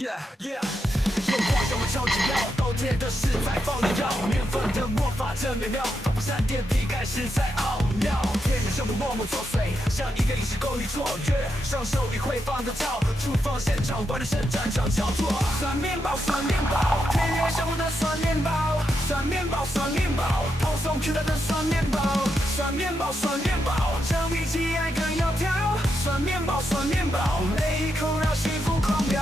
Yeah yeah，有光有超级妙，倒贴的是在放的药，年份的魔法真美妙，它不闪电劈开实在奥妙，天人生活默默作祟，像一个影视勾里错跃，双手里挥放的套，厨房现场管理生战场焦灼，酸面包酸面包，天人生活的酸面包，酸面包酸面包，抛送巨大的酸面包，酸面包酸面包，这比起爱更窈窕，酸面包酸面包，每一口让幸福狂飙。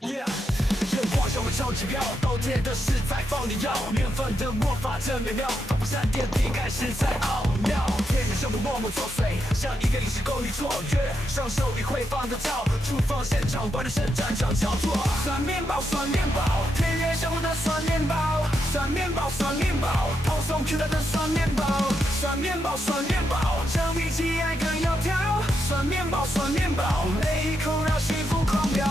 Yeah。热光像我超级标，倒贴的食材放点药，面粉的魔法真美妙，放不上点底盖实在奥妙。天天生活默默作祟，像一个影视勾里错跃，双手里挥放的照，厨房现场管理生战场焦灼。酸面包，酸面包，天天生活的酸面包，酸面包，酸面包，抛送去了的酸面包，酸面包，酸面包，这比起爱更窈窕。酸面包，酸面包，每一口让幸福狂飙。